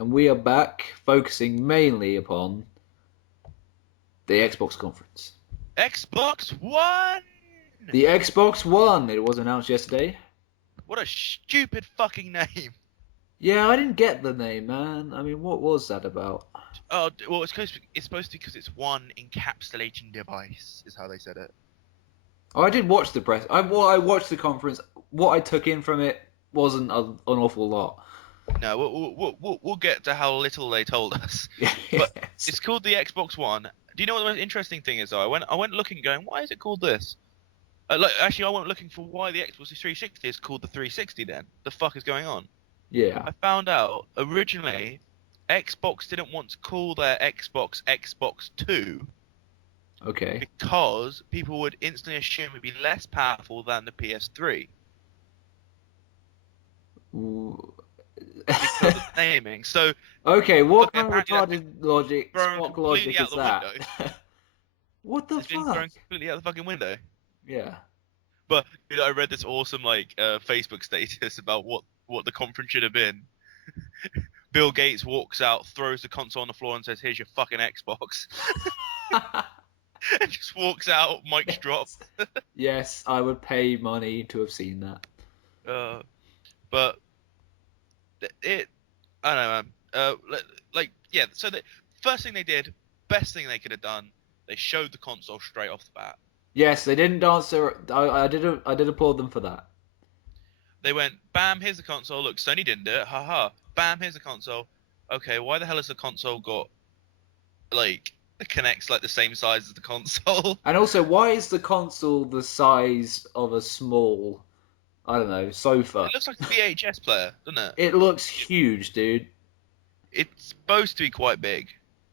and we are back focusing mainly upon the Xbox conference. Xbox One! The Xbox One, it was announced yesterday. What a stupid fucking name. Yeah, I didn't get the name, man. I mean, what was that about? Oh, well, it's supposed to be because it's one encapsulating device, is how they said it. Oh, I did watch the press. I watched the conference. What I took in from it wasn't an awful lot. No, we'll get to how little they told us. But Yes. it's called the Xbox One. Do you know what the most interesting thing is, though? I went looking, going, why is it called this? Actually, I went looking for why the Xbox 360 is called the 360 then. The fuck is going on? Yeah. I found out, originally, Xbox didn't want to call their Xbox Xbox 2 Okay. because people would instantly assume it'd be less powerful than the PS3 Ooh. because of naming. So, Okay, what okay, kind of apparently that's been retarded logic, thrown squawk logic completely out is the that? window. What the It's been thrown fuck? completely out the fucking window. Yeah. But dude, I read this awesome Facebook status about what the conference should have been. Bill Gates walks out, throws the console on the floor, and says, "Here's your fucking Xbox," and just walks out. Mics drop. Yes. Yes, I would pay money to have seen that. Uh, but it, I don't know, man. Yeah. So the first thing they did, best thing they could have done, they showed the console straight off the bat. Yes, they didn't answer. I did applaud them for that. They went, bam, here's the console. Look, Sony didn't do it. Haha. Bam, here's the console. Okay, why the hell has the console got like it connects like the same size as the console? And also, why is the console the size of a small, I don't know, sofa? It looks like a VHS player, doesn't it? It looks huge, dude. It's supposed to be quite big.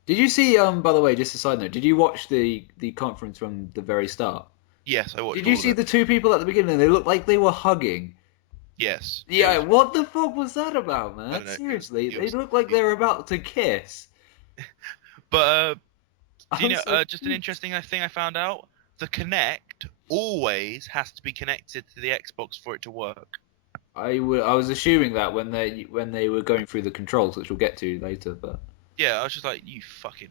Did you see, by the way, just a side note, did you watch the conference from the very start? Yes, I watched Did you all of see it. the two people at the beginning? They looked like they were hugging. Yes, it Yeah, was. what the fuck was that about, I man? don't know. It was. Seriously, It they was. looked like It, they were about to kiss. but do I you was know? so Just an confused. interesting thing I found out: the Kinect always has to be connected to the Xbox for it to work. I was assuming that when they were going through the controls, which we'll get to later, but Yeah, I was just like, you fucking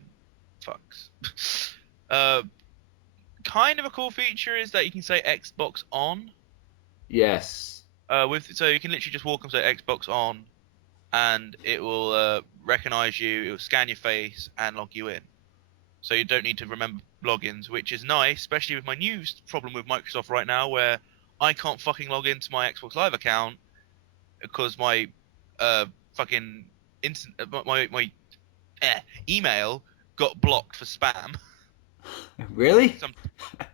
fucks. uh, Kind of a cool feature is that you can say Xbox on. yes. So you can literally just walk and say Xbox on, and it will recognize you. It will scan your face and log you in. So you don't need to remember logins, which is nice, especially with my new problem with Microsoft right now, where I can't fucking log into my Xbox Live account because my fucking instant my email got blocked for spam. Really? some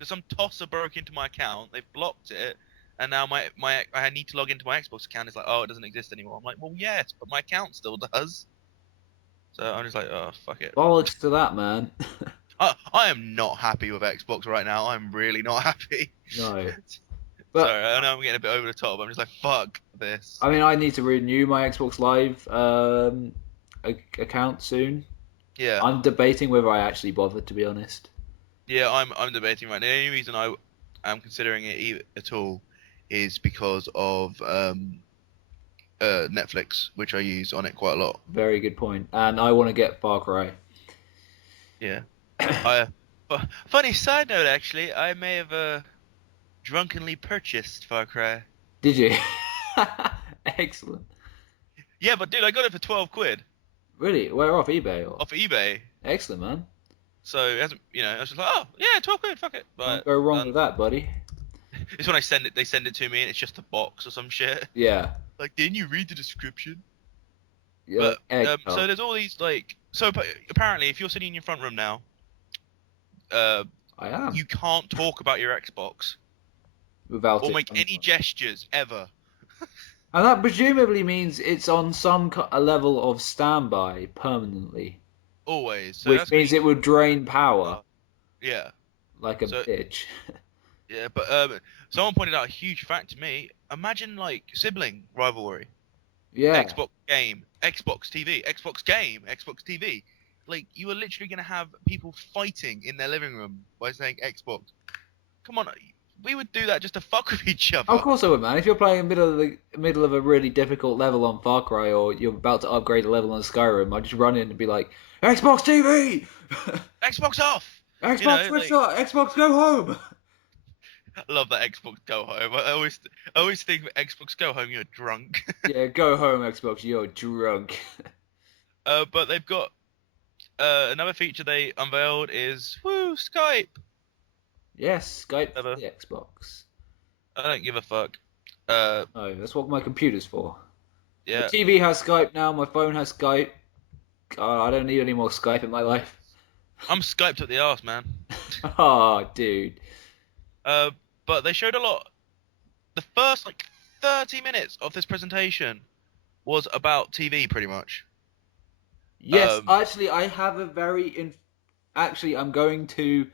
some tosser broke into my account. They've blocked it, and now my I need to log into my Xbox account. It's like, oh, it doesn't exist anymore. I'm like, well, yes, but my account still does. So I'm just like, oh, fuck it. Bollocks to that, man. I am not happy with Xbox right now. I'm really not happy. No. But Sorry, I know I'm getting a bit over the top. I'm just like, fuck this. I mean, I need to renew my Xbox Live account soon. Yeah, I'm debating whether I actually bother, to be honest. yeah. I'm debating right now. The only reason I am considering it at all is because of Netflix, which I use on it quite a lot. Very good point. And I want to get Far Cry. Yeah. I. Funny side note, actually, I may have drunkenly purchased Far Cry. Did you? Excellent. Yeah, but dude, I got it for 12 quid Really? Where off eBay or? off eBay. Excellent, man. So it hasn't, I was just like, oh yeah, 12 quid, fuck it. Can't But go wrong with that, buddy. it's when they send it to me, and it's just a box or some shit. Yeah. Like, didn't you read the description? You're like But egg so tart. there's all these apparently, if you're sitting in your front room now, uh, I am. you can't talk about your Xbox Without or it. make any gestures ever. And that presumably means it's on a level of standby permanently, Always. So which that's gonna means be it would drain power yeah. like a So bitch. yeah, but someone pointed out a huge fact to me. Imagine like sibling rivalry. Yeah. Xbox game, Xbox TV, Xbox game, Xbox TV. Like you are literally gonna have people fighting in their living room by saying Xbox. Come on, we would do that just to fuck with each Of other. course I would, man. If you're playing in the middle of a really difficult level on Far Cry, or you're about to upgrade a level on Skyrim, I'd just run in and be like, Xbox TV, Xbox off. You Xbox know, switch like on, Xbox go home. I love that Xbox Go Home. I always think Xbox Go Home, you're drunk. Yeah, go home, Xbox. You're drunk. But they've got another feature they unveiled is Skype. Yes, Skype for Never. the Xbox. I don't give a fuck. No, that's what my computer's for. My Yeah, TV has Skype now. My phone has Skype. God, I don't need any more Skype in my life. I'm Skyped up the arse, man. Oh, dude. Uh, but they showed a lot. The first 30 minutes of this presentation was about TV, pretty much. Yes, Um, actually, I have a Actually, I'm going to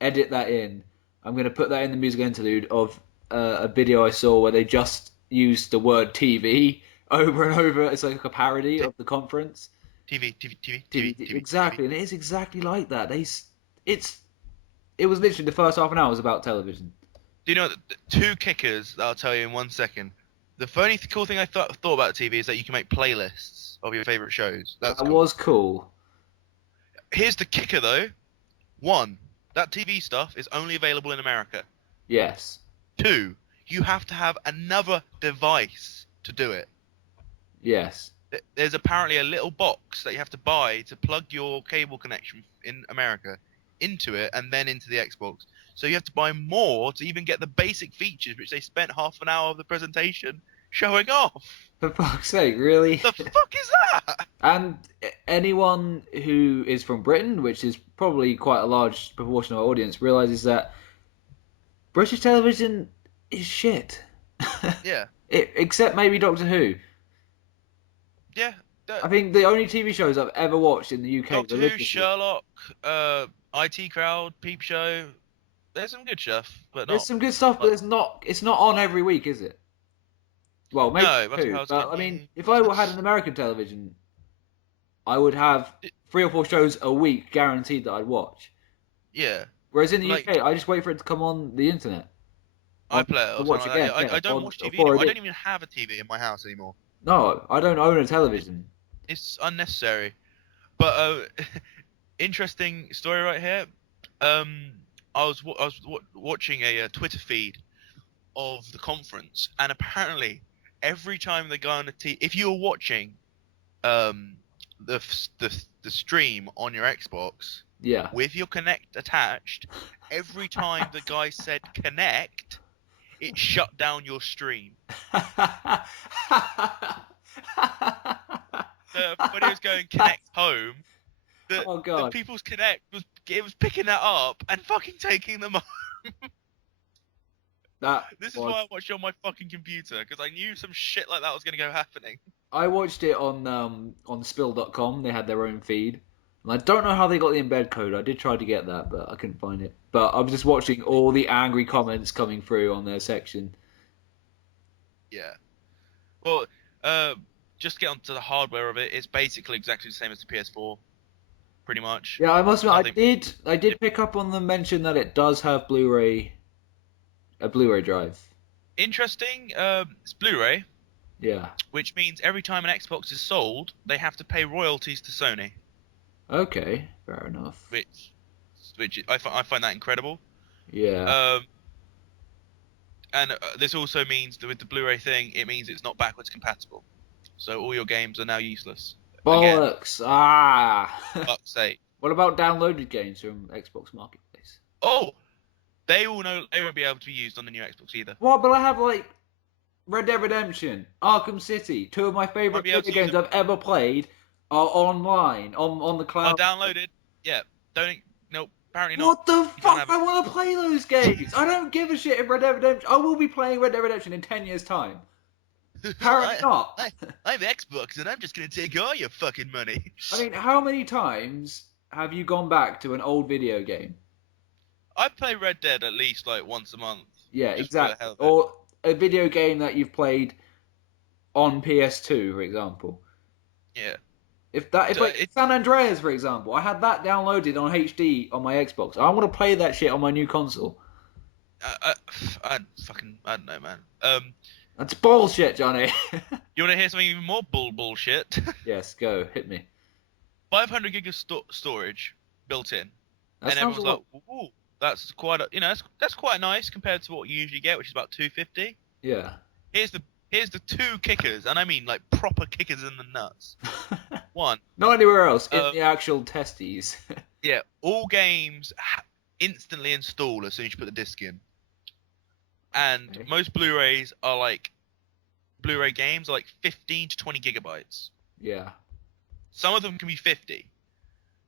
edit that in. I'm going to put that in the music interlude of a video I saw where they just used the word TV over and over. It's like a parody t- of the conference. TV, TV, TV, TV, TV, TV, TV. exactly, and it is exactly like that. It was literally the first half an hour was about television. Do you know the two kickers that I'll tell you in 1 second? The only cool thing I thought about TV is that you can make playlists of your favorite shows. That's That cool. was cool. Here's the kicker, though. One, that TV stuff is only available in America. Yes. Two, you have to have another device to do it. Yes. There's apparently a little box that you have to buy to plug your cable connection in America into it and then into the Xbox. So you have to buy more to even get the basic features, which they spent half an hour of the presentation showing off. For fuck's sake, really? The fuck is that? And anyone who is from Britain, which is probably quite a large proportion of our audience, realizes that British television is shit. Yeah. Except maybe Doctor Who. Yeah. I think the only TV shows I've ever watched in the UK Doctor Who, religiously. Sherlock, IT Crowd, Peep Show. There's some good stuff, but There's not. some good stuff, but it's not on every week, is it? Well, maybe No, Russell two, Howard's but I getting mean, if I had an American television, I would have 3 or 4 shows a week guaranteed that I'd watch. Yeah. Whereas in the Like, UK, I just wait for it to come on the internet. I play it To or watch something like again, that. yeah, I don't or- watch or TV 4 anymore. a I day. don't even have a TV in my house anymore. No, I don't own a television. It's unnecessary. But interesting story right here. I was watching a Twitter feed of the conference, and apparently every time the guy on the if you were watching the stream on your Xbox Yeah. with your Connect attached, every time the guy said connect, it shut down your stream. When it was going connect home, Oh, the God. people's connect was picking that up and fucking taking them off. This is why I watched it on my fucking computer, because I knew some shit like that was going to go happening. I watched it on spill.com. They had their own feed. And I don't know how they got the embed code. I did try to get that, but I couldn't find it. But I was just watching all the angry comments coming through on their section. Yeah. Well, just to get onto the hardware of it, it's basically exactly the same as the PS4, pretty much. Yeah, I must admit, Nothing- I did pick up on the mention that it does have a Blu-ray drive. Interesting. It's Blu-ray, Yeah. which means every time an Xbox is sold, they have to pay royalties to Sony, Okay, fair enough. which I find that incredible. Yeah. And this also means that with the Blu-ray thing, it means it's not backwards compatible. So all your games are now useless. Again, Bollocks! Ah! fuck's sake. What about downloaded games from Xbox Marketplace? Oh, they won't be able to be used on the new Xbox either. What? But I have like Red Dead Redemption, Arkham City, 2 of my favorite Might be able video to use games I've ever played are online on the Are cloud. downloaded? Yeah. Nope. Apparently not. What the don't fuck? have I want to play those games. I don't give a shit if Red Dead Redemption. I will be playing Red Dead Redemption in 10 years' time. Apparently not. I have Xbox, and I'm just gonna take all your fucking money. I mean, how many times have you gone back to an old video game? I play Red Dead at least once a month. Yeah, Just for the exactly. hell of it. Or a video game that you've played on PS2, for example. Yeah. If So like San Andreas, for example, I had that downloaded on HD on my Xbox. I want to play that shit on my new console. I, I don't know, man. That's bullshit, Johnny. You want to hear something even more bullshit? Yes, go hit me. 500 gig of storage built in, That and sounds a everyone's like, lot. "Ooh, that's quite that's quite nice compared to what you usually get, which is about 250." Yeah. Here's the two kickers, and I mean like proper kickers in the nuts. One, Not anywhere else, in um, the actual testes. yeah, all games instantly install as soon as you put the disc in, and Okay. most Blu-rays are like Blu-ray games are like 15 to 20 gigabytes. Yeah. Some of them can be 50.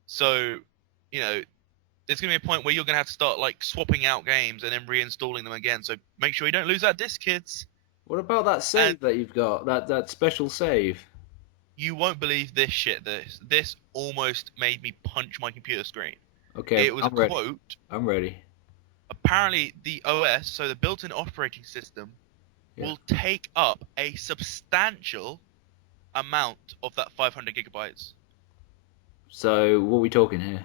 So, you know, there's gonna be a point where you're gonna have to start like swapping out games and then reinstalling them again. So make sure you don't lose that disc, kids. What about that And save that you've got? That special save? you won't believe this shit. This almost made me punch my computer screen. Okay, It was a I'm ready. quote. I'm ready. Apparently, the OS, so the built-in operating system, Yeah. will take up a substantial amount of that 500 gigabytes. So, what are we talking here?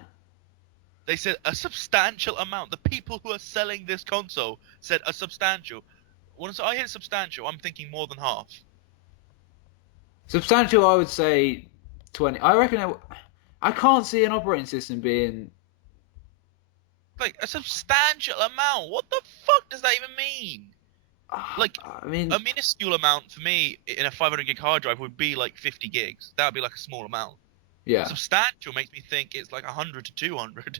They said a substantial amount. The people who are selling this console said a substantial. Once I hear substantial, I'm thinking more than half. Substantial, I would say 20. I reckon I can't see an operating system being. Like a substantial amount. What the fuck does that even mean? Like I mean, a minuscule amount for me in a 500 gig hard drive would be like 50 gigs. That would be like a small amount. yeah. Substantial makes me think it's like 100 to 200.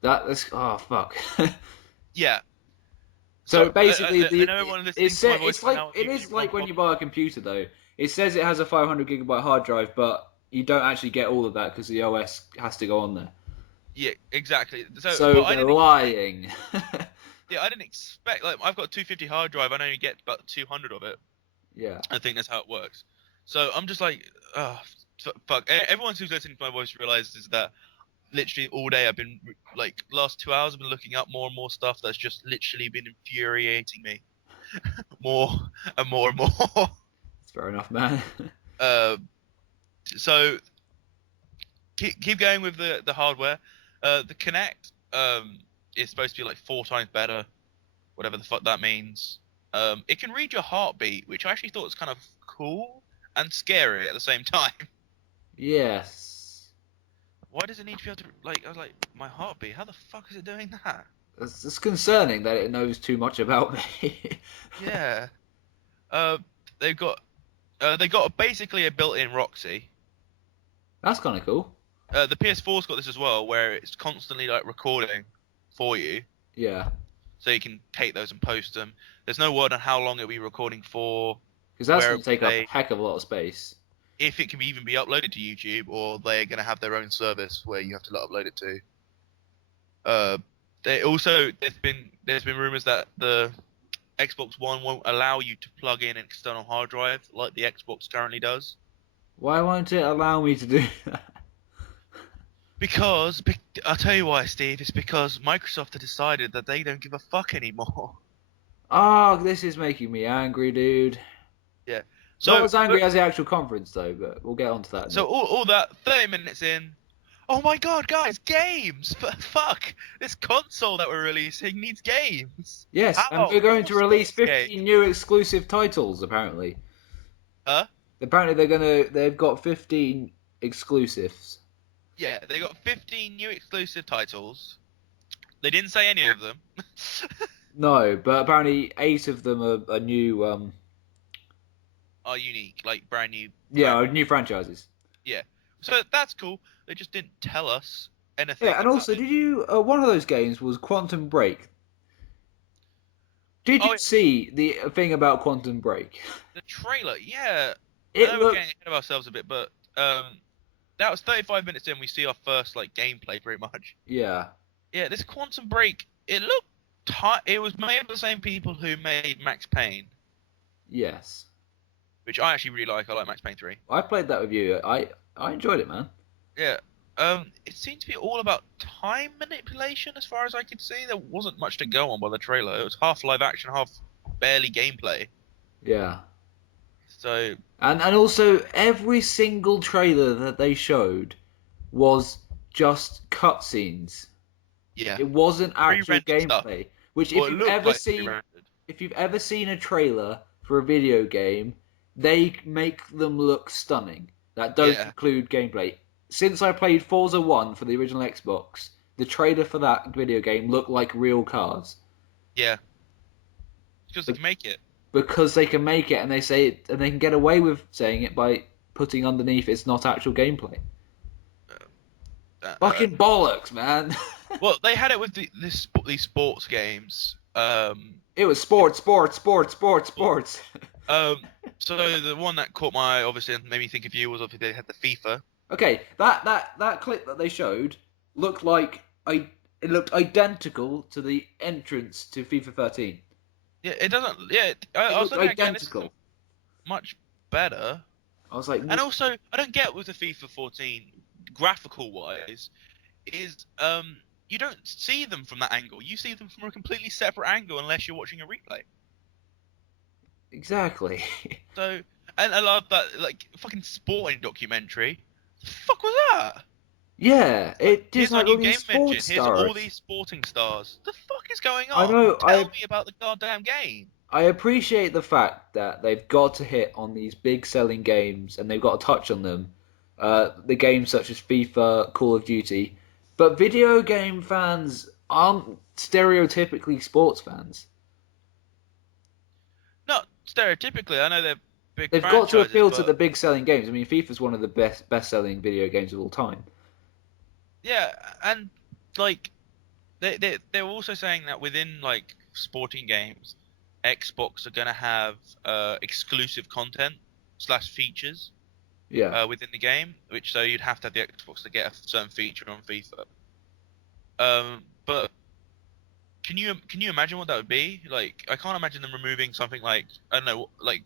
That's. Oh, fuck. Yeah. So So basically, I know everyone listening to my voice it's right like now on it is YouTube like when one. you buy a computer though. It says it has a 500 gigabyte hard drive, but you don't actually get all of that because the OS has to go on there. Yeah, exactly. So, but So I they're didn't expect. lying. Yeah, I didn't expect. Like, I've got a 250 hard drive. I only get about 200 of it. Yeah. I think that's how it works. So I'm just like, oh, fuck. Everyone who's listening to my voice realizes that literally all day I've been like last 2 hours I've been looking up more and more stuff that's just literally been infuriating me more and more and more. It's fair enough, man. uh, so keep going with the hardware. The Kinect is supposed to be like 4 times better, whatever the fuck that means. It can read your heartbeat, which I actually thought was kind of cool and scary at the same time. Yes. Why does it need to be able to like? I was like, my heartbeat. How the fuck is it doing that? It's concerning that it knows too much about me. Yeah. Uh, they've got they got basically a built-in Roxy. That's kind of cool. The PS4's got this as well, where it's constantly like recording for you, Yeah. so you can take those and post them. There's no word on how long it'll be recording for, Because that's where it going to will take up a play, heck of a lot of space. if it can even be uploaded to YouTube, or they're gonna have their own service where you have to upload it to. They also there's been rumors that the Xbox One won't allow you to plug in an external hard drive like the Xbox currently does. Why won't it allow me to do that? Because I'll tell you why, Steve. It's because Microsoft have decided that they don't give a fuck anymore. Oh, this is making me angry, dude. Yeah. Not So, as angry as the actual conference, though, but we'll get onto that. so all that 30 minutes in. Oh my god, guys, games! Fuck! This console that we're releasing needs games. Yes, and How? we're going All to release sorts of 15 new exclusive titles, apparently. Huh? Apparently they've got 15 exclusives. Yeah, they got 15 new exclusive titles. They didn't say any of them. No, but apparently 8 of them are new, Are unique, like brand new. yeah, are new franchises. Yeah. So that's cool. They just didn't tell us anything Yeah, and about also, it. did you, one of those games was Quantum Break. Did you Oh, see the thing about Quantum Break? the trailer, yeah. I It know we're looked, getting ahead of ourselves a bit, but that was 35 minutes in. We see our first like gameplay, pretty much. yeah, Yeah, this Quantum Break, it looked it was made by the same people who made Max Payne, yes. which I actually really like. I like Max Payne 3. I played that with you. I enjoyed it, man. Yeah. It seemed to be all about time manipulation, as far as I could see. There wasn't much to go on by the trailer. It was half live action, half barely gameplay. Yeah. So And also every single trailer that they showed was just cutscenes. yeah, It wasn't actual pre-rendered stuff. gameplay. Which, Well, it looked like pre-rendered. if you've ever seen a trailer for a video game, they make them look stunning. That don't Yeah, include gameplay. Since I played Forza 1 for the original Xbox, the trailer for that video game looked like real cars. yeah, because they Be- can make it. Because they can make it and they say it, and they can get away with saying it by putting underneath it's not actual gameplay. Uh, uh, Fucking bollocks, man. well, they had it with these sports games. It was sports, sports, sports, sports, sports. Um, so the one that caught my eye, obviously, and made me think of you was obviously they had the FIFA. Okay, that clip that they showed looked like it looked identical to the entrance to FIFA 13. Yeah, it doesn't. Yeah, It I was looked looking at it going, this isn't identical. much better. I was like, And also, I don't get with the FIFA 14 graphical wise is you don't see them from that angle. You see them from a completely separate angle unless you're watching a replay. exactly. So, and I love that like fucking sporting documentary. The fuck was that? Yeah, Like, it just here's our like all new these game engine. sports Here's all stars. these sporting stars. The fuck is going I on? know. Tell me about the goddamn game. I appreciate the fact that they've got to hit on these big selling games and they've got to touch on them. The games such as FIFA, Call of Duty, but video game fans aren't stereotypically sports fans. Not stereotypically, I know they're big They've got to franchises, appeal to but the big selling games. I mean, FIFA's one of the best selling video games of all time. yeah, and like they're also saying that within like sporting games, Xbox are gonna have exclusive content slash features Yeah. within the game, which so you'd have to have the Xbox to get a certain feature on FIFA. But can you imagine what that would be? Like, I can't imagine them removing something like I don't know, like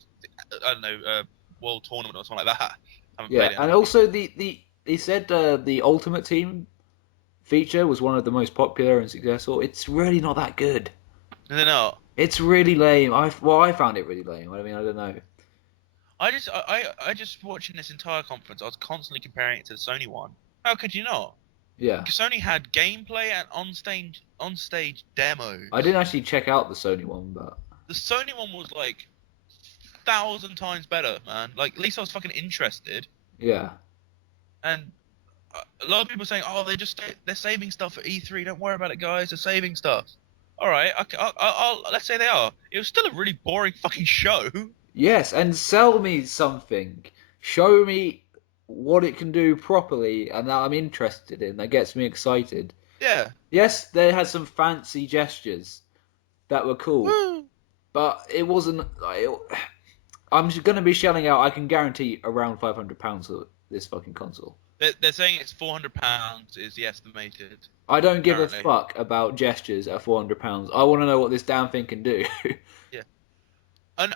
I don't know, World Tournament or something like that. I haven't Yeah, played it and enough. also they said the Ultimate Team feature was one of the most popular and successful. It's really not that good. No, they're not. It's really lame. I found it really lame. I mean, I don't know. I just watching this entire conference. I was constantly comparing it to the Sony one. How could you not? Yeah, Because Sony had gameplay and on stage I demos. didn't actually check out the Sony one, but The Sony one was like 1,000 times better, man. Like at least I was fucking interested. yeah, And a lot of people saying, "Oh, they're saving stuff for E3. Don't worry about it, guys. They're saving stuff." All right, let's say they are. It was still a really boring fucking show. yes, and sell me something. Show me what it can do properly, and that I'm interested in. That gets me excited. Yeah. Yes, they had some fancy gestures that were cool, Woo. but it wasn't. I'm going to be shelling out. I can guarantee around £500 for this fucking console. They're saying it's £400 is the estimated I don't give a currently. fuck about gestures at £400. I want to know what this damn thing can do. Yeah. And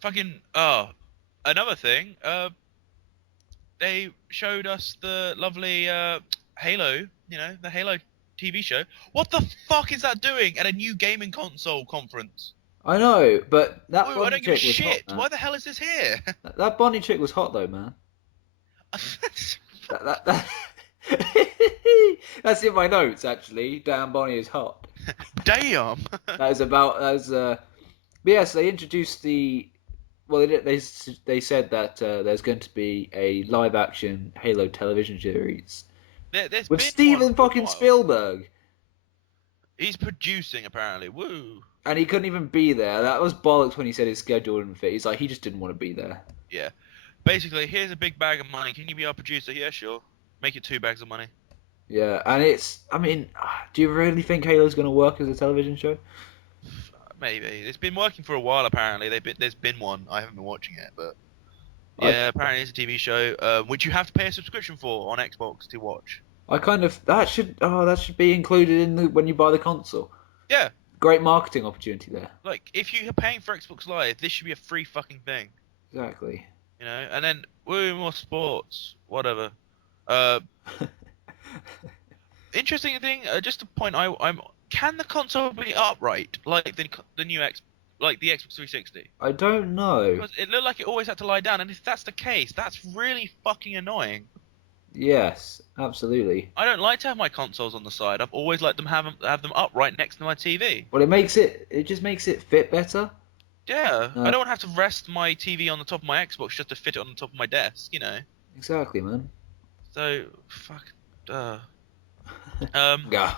fucking another thing. They showed us the lovely Halo. You know, the Halo TV show. What the fuck is that doing at a new gaming console conference? I know, but that Woo, I Bonnie don't give a chick was hot, shit. man. Why the hell is this here? That Bonnie chick was hot though, man. That That's in my notes actually. Damn, Bonnie is hot. Damn. That is about as. But yes, they introduced the. Well, they said that there's going to be a live action Halo television series There's with been one Steven for a fucking while. Spielberg, He's producing apparently. Woo. and he couldn't even be there. That was bollocks when he said his schedule didn't fit. He's like he just didn't want to be there. Yeah. Basically, here's a big bag of money. Can you be our producer? Yeah, sure. Make it 2 bags of money. Yeah, and it's. I mean, do you really think Halo's going to work as a television show? Maybe it's been working for a while. Apparently, there's been one. I haven't been watching it, but I yeah, apparently it's a TV show, which you have to pay a subscription for on Xbox to watch. I kind of that should be included in when you buy the console. Yeah, Great marketing opportunity there. like if you're paying for Xbox Live, this should be a free fucking thing, Exactly. you know. And then woo, more sports, whatever. Uh, interesting thing, just a point. I'm. Can the console be upright like the new like the Xbox 360? I don't know. Because it looked like it always had to lie down, and if that's the case, that's really fucking annoying. Yes, absolutely. I don't like to have my consoles on the side. I've always liked them have them up right next to my TV. Well, it just makes it fit better. Yeah, I Uh, don't want to have to rest my TV on the top of my Xbox just to fit it on the top of my desk, you know. exactly, man. So fuck. Um. Yeah.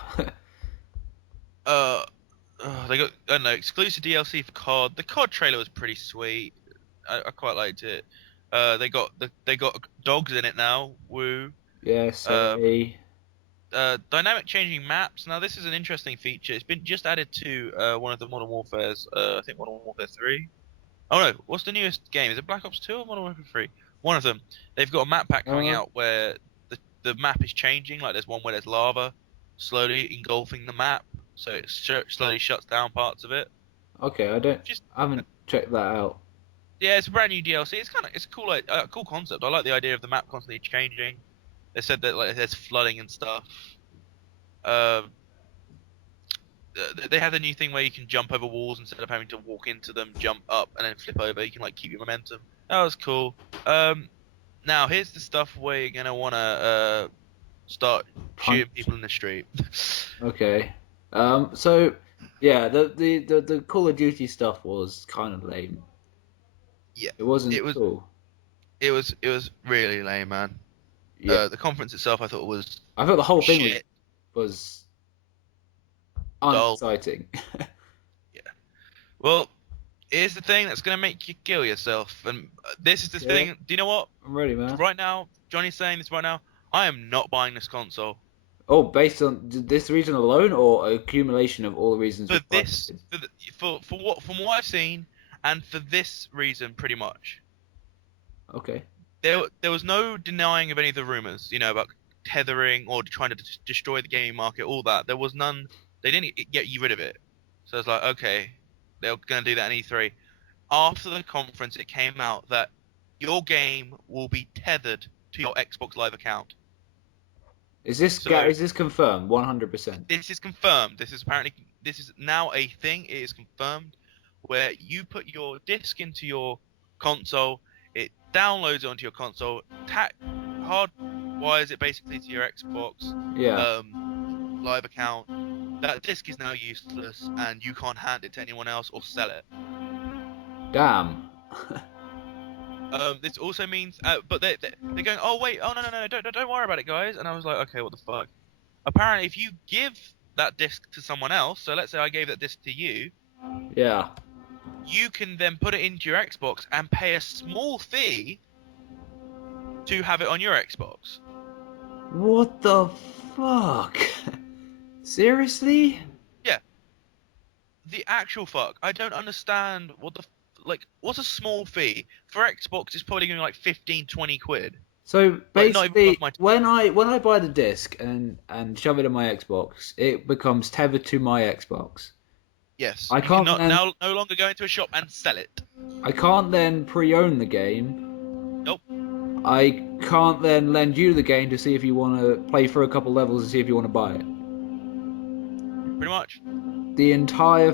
Uh. They got I don't know exclusive DLC for COD. The COD trailer was pretty sweet. I quite liked it. They got dogs in it now. Woo. Yes, Um. I. Dynamic changing maps. Now this is an interesting feature. It's been just added to one of the Modern Warfare's. I think Modern Warfare 3. Oh no, what's the newest game? Is it Black Ops 2 or Modern Warfare 3? One of them. They've got a map pack coming Uh, out where the map is changing. Like there's one where there's lava slowly engulfing the map, so it slowly shuts down parts of it. okay, Just I haven't checked that out. yeah, it's a brand new DLC. It's a cool like cool concept. I like the idea of the map constantly changing. They said that like there's flooding and stuff. Um, they have the new thing where you can jump over walls instead of having to walk into them, jump up and then flip over. You can like keep your momentum. That was cool. Now here's the stuff where you're gonna wanna start shooting Punch. people in the street. Okay. So yeah, the Call of Duty stuff was kind of lame. Yeah, It wasn't it was cool. it was really lame, man. Yeah. The conference itself I thought was I thought the whole thing shit, was dull. unexciting. Yeah. Well, here's the thing that's gonna make you kill yourself, and this is the Yeah, thing. Do you know what? I'm ready, man. Right now, Johnny's saying this right now. I am not buying this console. Oh, based on this reason alone, or accumulation of all the reasons For we've this, cited? for what from what I've seen, and for this reason, pretty much. Okay. There was no denying of any of the rumors, you know, about tethering or trying to destroy the gaming market, all that. There was none. They didn't get you rid of it. So it's like, okay, they're gonna do that in E3. After the conference, it came out that your game will be tethered to your Xbox Live account. So Is this confirmed? 100%. this is confirmed. This is now a thing. It is confirmed where you put your disc into your console, it downloads onto your console, hard wires it basically to your Xbox Yeah. live account. That disc is now useless, and you can't hand it to anyone else or sell it. Damn. This also means, but they're going, oh wait, oh no, don't worry about it, guys. And I was like, okay, what the fuck? Apparently, if you give that disc to someone else, so let's say I gave that disc to you, Yeah. you can then put it into your Xbox and pay a small fee to have it on your Xbox. What the fuck? Seriously? Yeah, the actual fuck. I don't understand what the like. What's a small fee for Xbox? It's probably going to be like 15, 20 quid. So Like not even basically, worth my. when I buy the disc and shove it in my Xbox, it becomes tethered to my Xbox. Yes, I you can can't not then now no longer go into a shop and sell it. I can't then pre-own the game. Nope. I can't then lend you the game to see if you want to play through a couple levels and see if you want to buy it. Pretty much. The entire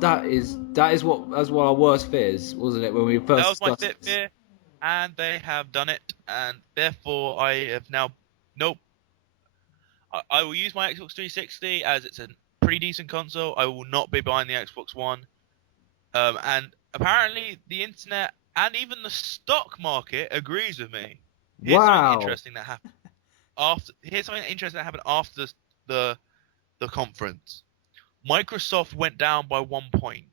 that is what that's what our worst fears, wasn't it, when we That first was my discussed fit this? fear, and they have done it, and therefore I have now. Nope. I will use my Xbox 360 as it's a pretty decent console. I will not be buying the Xbox One. And apparently the internet and even the stock market agrees with me. Here's something Wow. interesting that happened after. Here's something interesting that happened after the the conference. Microsoft went down by 1 point,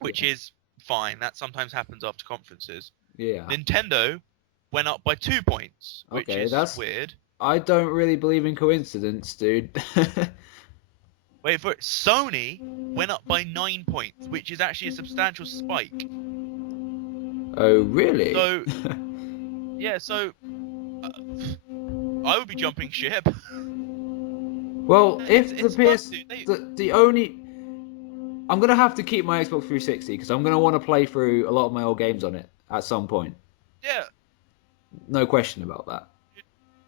which Yeah. is fine. That sometimes happens after conferences. Yeah. Nintendo went up by 2 points, which Okay, is that's weird. I don't really believe in coincidence, dude. Wait for it. Sony went up by 9 points, which is actually a substantial spike. Oh, really? So yeah, so uh, I would be jumping ship. Well, if the It's fun, PS dude. the only I'm gonna have to keep my Xbox 360 because I'm gonna want to play through a lot of my old games on it at some point. Yeah, No question about that.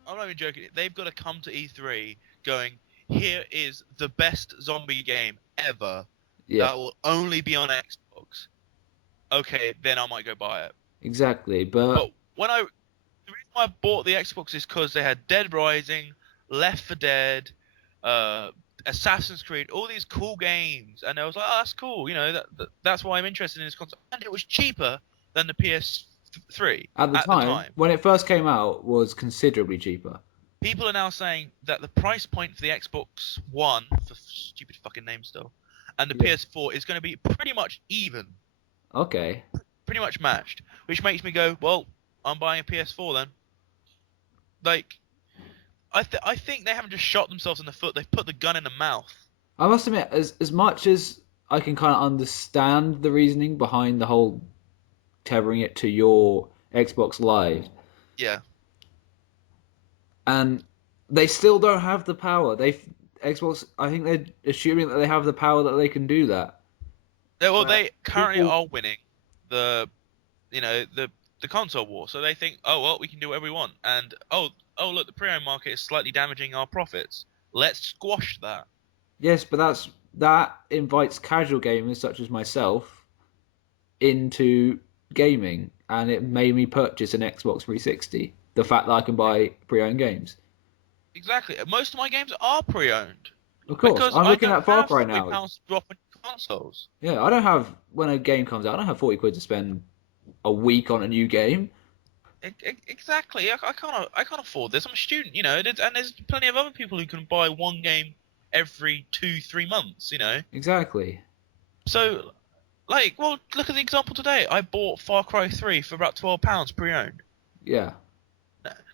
I'm not even joking. They've got to come to E3 going, here is the best zombie game ever Yeah, that will only be on Xbox. Okay, then I might go buy it. exactly. But But the reason I bought the Xbox is because they had Dead Rising, Left 4 Dead, uh, Assassin's Creed, all these cool games, and I was like, oh, that's cool. That's why I'm interested in this console, and it was cheaper than the PS3 At the at the time, time. when it first came out, was considerably cheaper. People are now saying that the price point for the Xbox One, for stupid fucking name still, and the Yeah. PS4 is going to be pretty much even, Okay. pretty much matched, which makes me go, well, I'm buying a PS4 then. Like, I think they haven't just shot themselves in the foot; they've put the gun in the mouth. I must admit, as much as I can kind of understand the reasoning behind the whole tethering it to your Xbox Live, Yeah. and they still don't have the power. Xbox, I think they're assuming that they have the power that they can do that. Well, But they currently people, are winning the, the console war. So they think, oh well, we can do whatever we want, and oh look, the pre-owned market is slightly damaging our profits. Let's squash that. yes, but that invites casual gamers such as myself into gaming, and it made me purchase an Xbox 360. The fact that I can buy pre-owned games. Exactly. Most of my games are pre-owned Of course, because I'm I looking don't at Far have Cry £40 now. to drop on consoles. Yeah, I don't have when a game comes out. I don't have 40 quid to spend a week on a new game. Exactly. I can't afford this. I'm a student, and there's plenty of other people who can buy one game every 2-3 months. Exactly. So, like, well, look at the example today. I bought Far Cry 3 for about £12 pre-owned. Yeah.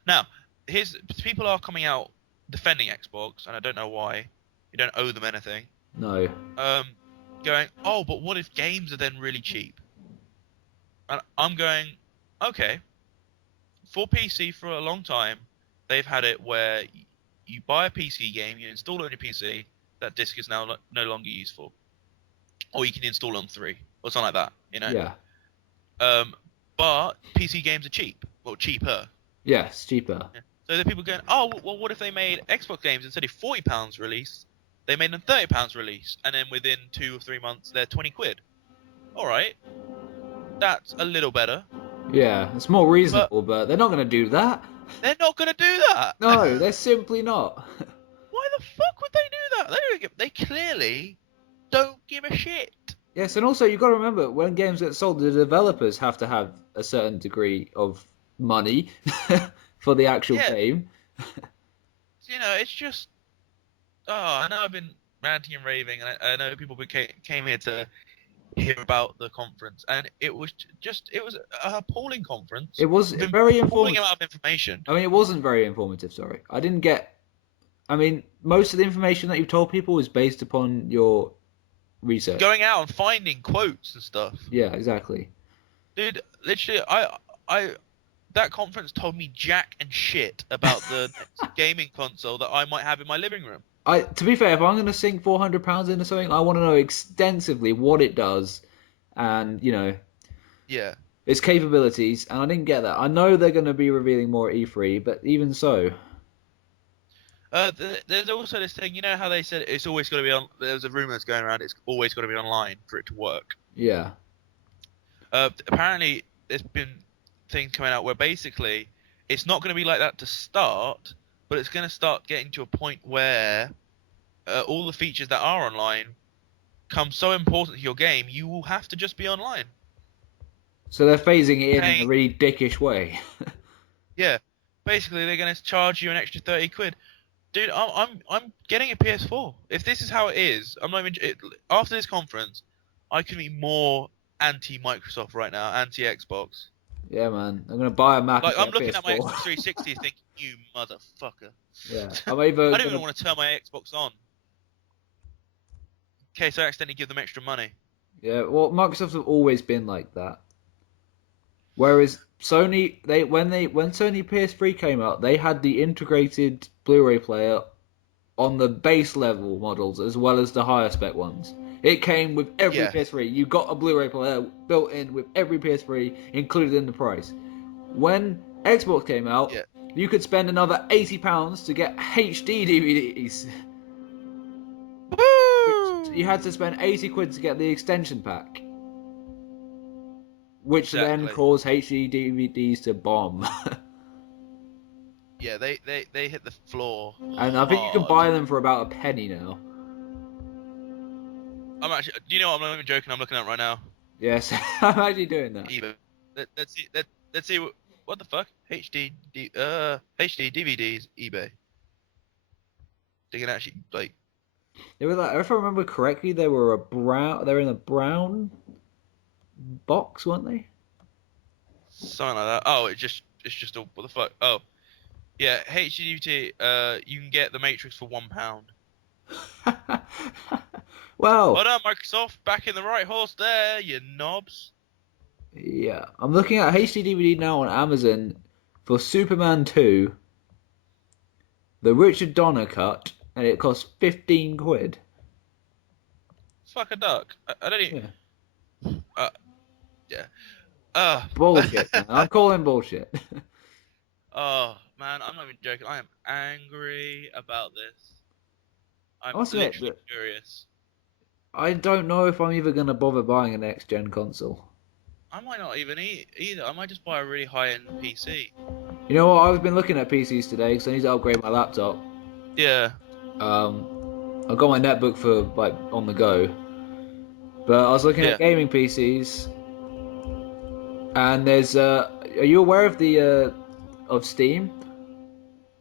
Now, here's people are coming out defending Xbox, and I don't know why. You don't owe them anything. No. Um, Going, oh, but what if games are then really cheap? And I'm going, okay. For PC for a long time, they've had it where you buy a PC game, you install it on your PC, that disc is now no longer useful, or you can install it on 3 or something like that. Yeah. Um, but PC games are cheap, well, cheaper. Yes, cheaper. Yeah. So there are people going, oh, well, what if they made Xbox games instead of £40 release, they made them £30 release, and then within 2 or 3 months they're 20 quid. All right, that's a little better. Yeah, it's more reasonable, but they're not going to do that. They're not going to do that. No, they're simply not. Why the fuck would they do that? They clearly don't give a shit. Yes, and also you've got to remember when games get sold, the developers have to have a certain degree of money for the actual Yeah. game. It's just. Oh, I know I've been ranting and raving, and I know people came here to hear about the conference, and it was an appalling conference. It was With very an appalling informative. amount of information. I mean, it wasn't very informative, sorry. I didn't get. I mean, most of the information that you've told people is based upon your research. Going out and finding quotes and stuff. Yeah, exactly. Dude, literally, that conference told me jack and shit about the next gaming console that I might have in my living room. To be fair, if I'm going to sink £400 into something, I want to know extensively what it does, and Yeah. its capabilities. And I didn't get that. I know they're going to be revealing more at E3, but even so, There's also this thing, how they said it's always got to be on. There's a rumors going around. It's always got to be online for it to work. yeah, Apparently, there's been things coming out where basically it's not going to be like that to start, but it's going to start getting to a point where all the features that are online come so important to your game, you will have to just be online. so they're phasing it in a really dickish way. Yeah, basically they're going to charge you an extra 30 quid. Dude, I'm getting a PS4. If this is how it is, I'm not even. After this conference, I could be more anti-Microsoft right now, anti-Xbox. Yeah, man, I'm going to buy a Mac. Like, and I'm get a looking at my PS4. Xbox 360 thinking, you motherfucker. Yeah, I don't even want to turn my Xbox on. In case I accidentally give them extra money. Yeah, well, Microsoft have always been like that. Whereas Sony, when Sony PS3 came out, they had the integrated Blu-ray player on the base level models as well as the higher spec ones. It came with every PS3. You got a Blu-ray player built in with every PS3 included in the price. When Xbox came out, you could spend another £80 to get HD DVDs. Woo! You had to spend 80 quid to get the extension pack. Which then caused HD DVDs to bomb. yeah, they hit the floor And I think you can hard. buy them for about a penny now. I'm actually, do you know what? I'm not even joking. I'm looking at it right now. Yes, I'm actually doing that. eBay. Let's see. Let's see what the fuck HD DVDs eBay. They can actually like They were like, if I remember correctly, they were a brown. They were in a brown box, weren't they? something like that. Oh, it's just a what the fuck? Oh, yeah, HD DVD. You can get the Matrix for £1. Well, Hold on, Microsoft, back in the right horse there, you knobs. yeah, I'm looking at HD DVD now on Amazon for Superman 2, the Richard Donner cut, and it costs 15 quid. Fuck a duck. I don't even. Yeah. Uh, yeah. Uh, Bullshit, man. I'm calling bullshit. oh man, I'm not even joking. I am angry about this. I'm I'll say literally that furious. I don't know if I'm even going to bother buying a next gen console. I might not even either. I might just buy a really high-end PC. You know what? I've been looking at PCs today because I need to upgrade my laptop. Yeah, Um, I've got my netbook for like on the go, but I was looking at yeah, gaming PCs, and there's are you aware of the of Steam?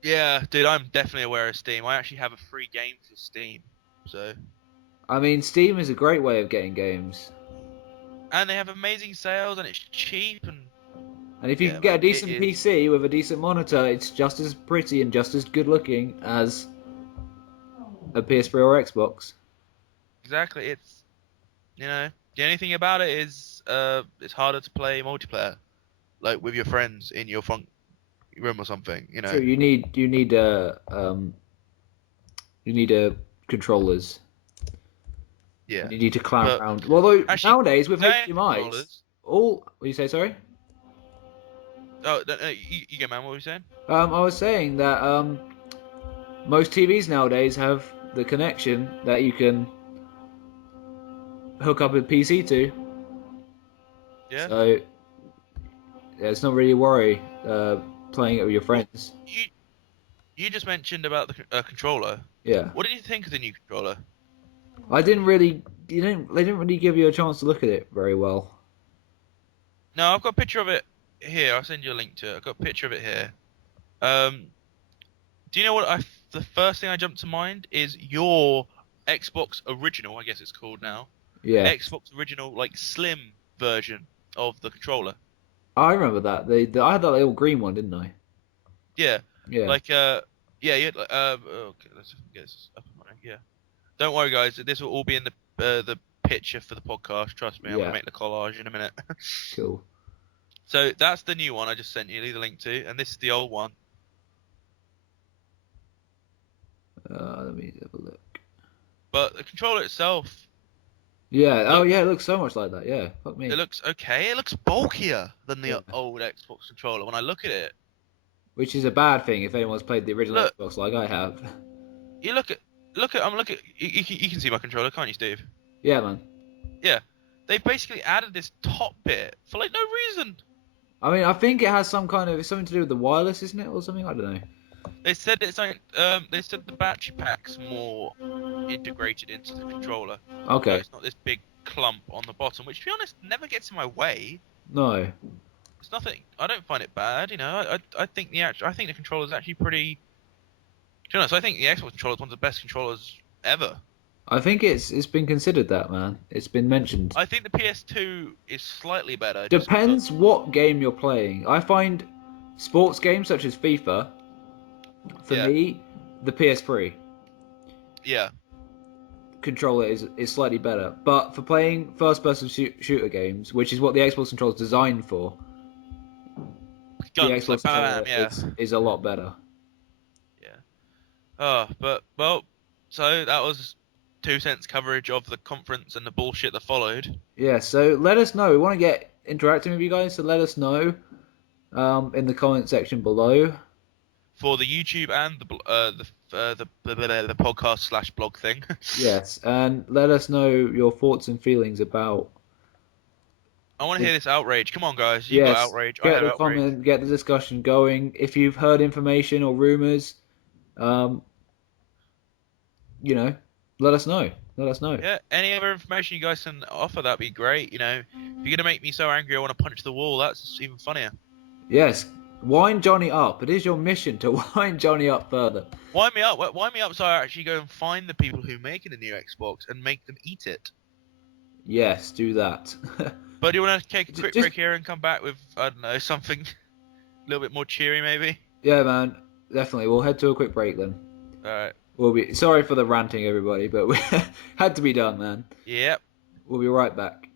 yeah, dude. I'm definitely aware of Steam. I actually have a free game for Steam, so I mean, Steam is a great way of getting games, and they have amazing sales and it's cheap and and if you yeah, can get a man, it decent is PC with a decent monitor, it's just as pretty and just as good looking as a PS3 or Xbox. exactly. It's the only thing about it is it's harder to play multiplayer like with your friends in your front room or something. True, you need controllers. Yeah, And you need to clown but around. Although actually, nowadays with saying HDMI's, controllers. all what do you say? Sorry. Oh, no, no, you go, man. What were you saying? I was saying that most TVs nowadays have the connection that you can hook up a PC to, Yeah. so yeah, it's not really a worry playing it with your Well, friends. you just mentioned about the controller. Yeah, What did you think of the new controller? I didn't really. You didn't. They didn't really give you a chance to look at it very well. No, I've got a picture of it here. I'll send you a link to it. I've got a picture of it here. Um, do you know what the first thing I jumped to mind is your Xbox original, I guess it's called now. Yeah, Xbox original, like slim version of the controller. I remember that. I had that little green one, didn't I? Yeah, Yeah, like yeah, yeah. Okay, let's get this up and running. Yeah, don't worry, guys. This will all be in the picture for the podcast. Trust me, I'm gonna yeah, make the collage in a minute. cool. So that's the new one I just sent you the link to, and this is the old one. Let me have a look. But the controller itself Yeah. Oh, looks yeah. It looks so much like that. Yeah. Fuck it me. looks okay. It looks bulkier than Yeah. the old Xbox controller. When I look at it, Which is a bad thing if anyone's played the original look, Xbox like I have. you look at I'm looking. You can see my controller, can't you, Steve? Yeah, man. Yeah, they basically added this top bit for like no reason. I mean, I think it has some kind of it's something to do with the wireless, isn't it, or something? I don't know. They said it's like they said the battery pack's more integrated into the controller, so Okay. it's not this big clump on the bottom, which to be honest never gets in my way. No. It's nothing. I don't find it bad. I think I think the controller is actually pretty. To be honest, I think the Xbox controller is one of the best controllers ever. I think it's been considered that, man. It's been mentioned. I think the PS2 is slightly better just because. Depends what game you're playing. I find sports games such as FIFA, for Yeah, me, the PS3 yeah. controller is slightly better. But for playing first-person shooter games, which is what the Xbox controller is designed for, the Guns like Xbox bam, bam, controller yeah, is a lot better. yeah. Oh, but well, so that was 2 cents coverage of the conference and the bullshit that followed. Yeah, so let us know. We want to get interacting with you guys, so let us know in the comment section below. For the YouTube and the podcast slash blog thing. Yes, and let us know your thoughts and feelings about I want to hear this outrage. Come on, guys. You've got Yes, outrage. I get have the outrage. comment, get the discussion going. If you've heard information or rumors, um, you know, let us know. Let us know. Yeah. Any other information you guys can offer, that'd be great. You know, if you're gonna make me so angry, I want to punch the wall. That's even funnier. Yes, wind Johnny up. It is your mission to wind Johnny up further. Wind me up. Wind me up so I actually go and find the people who make it a new Xbox and make them eat it. Yes, do that. But do you want to take a quick Just break here and come back with, I don't know, something a little bit more cheery, maybe? yeah, man, definitely. We'll head to a quick break then. Alright. We'll be sorry for the ranting, everybody, but we had to be done, man. Yep. We'll be right back.